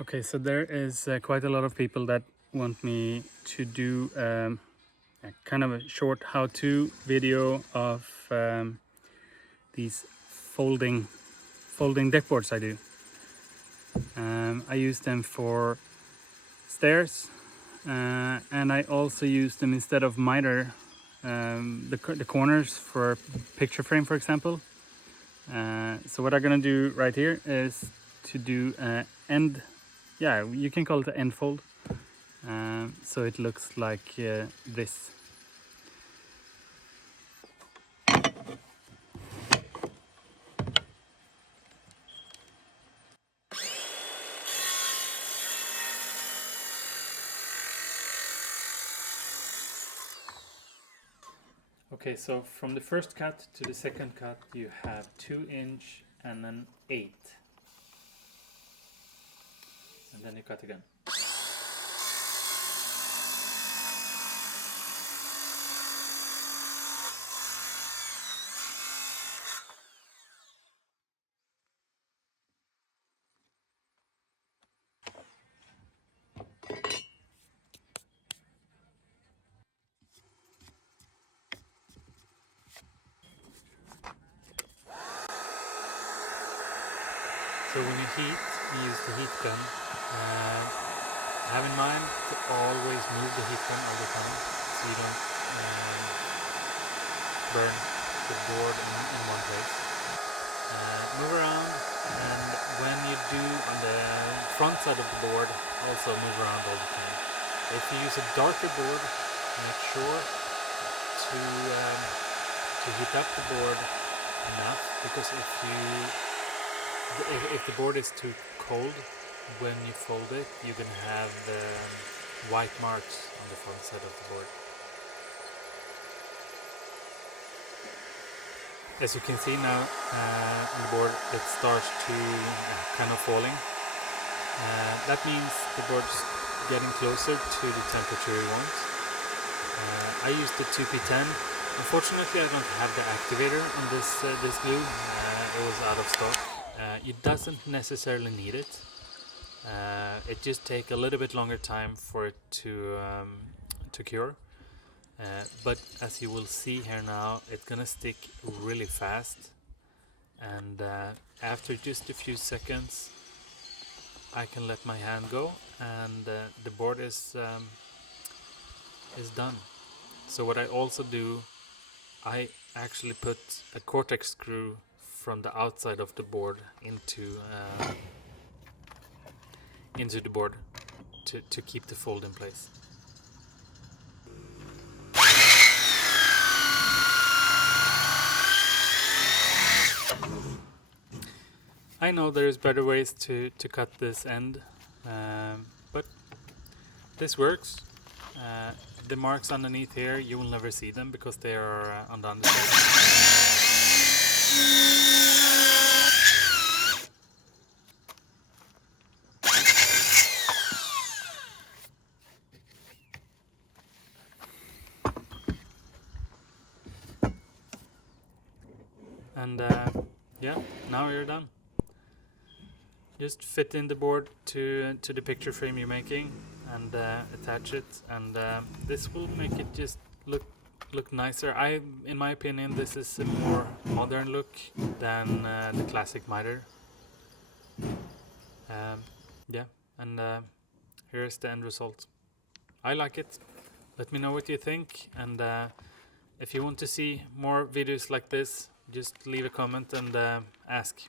Okay, so there is quite a lot of people that want me to do a kind of a short how-to video of these folding deckboards I do. I use them for stairs, and I also use them instead of miter, the corners for picture frame, for example. So what I'm gonna do right here is to do end, yeah, you can call it an end fold. So it looks like this. Okay, so from the first cut to the second cut you have 2 inch and an 8, and then you cut again. So when you heat, you use the heat gun. Have in mind to always move the heat gun all the time, so you don't burn the board in one place. Move around, and when you do on the front side of the board, also move around all the time. If you use a darker board, make sure to heat up the board enough, because if the board is too cold when you fold it, you can have the white marks on the front side of the board. As you can see now on the board, it starts to kind of falling. That means the board's getting closer to the temperature you want. I used the 2P10. Unfortunately, I don't have the activator on this glue. It was out of stock. It doesn't necessarily need it. It just takes a little bit longer time for it to cure. But as you will see here now, it's gonna stick really fast, and after just a few seconds I can let my hand go, and the board is done. So what I also do, I actually put a Cortex screw from the outside of the board into the board to keep the fold in place. I know there's better ways to cut this end, but this works. The marks underneath here, you will never see them because they are on the underside. And yeah, now you're done. Just fit in the board to the picture frame you're making, and attach it, and this will make it just look nicer. In my opinion, this is a more modern look than the classic miter. Yeah, and here's the end result. I like it. Let me know what you think, and if you want to see more videos like this, just leave a comment and ask.